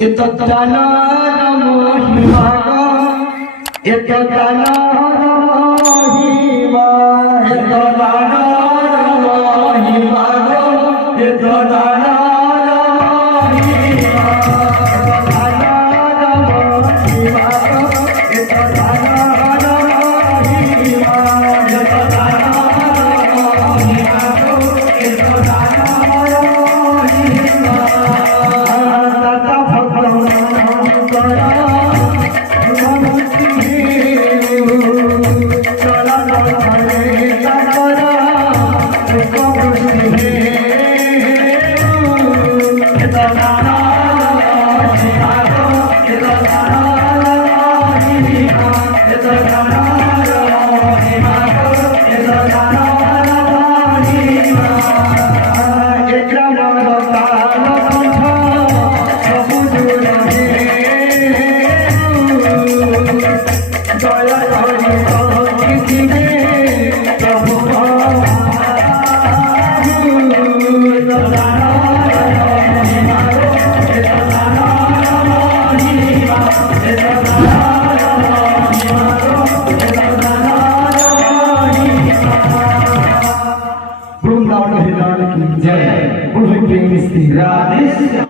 Ito dana namohimaga, ito dana namohima, ito dana namohimaga, ito dana namohima, ito dana namohimaga, ito dana namohima, ito dana namohimaga, ito dana namohima. Vrindavan की जय।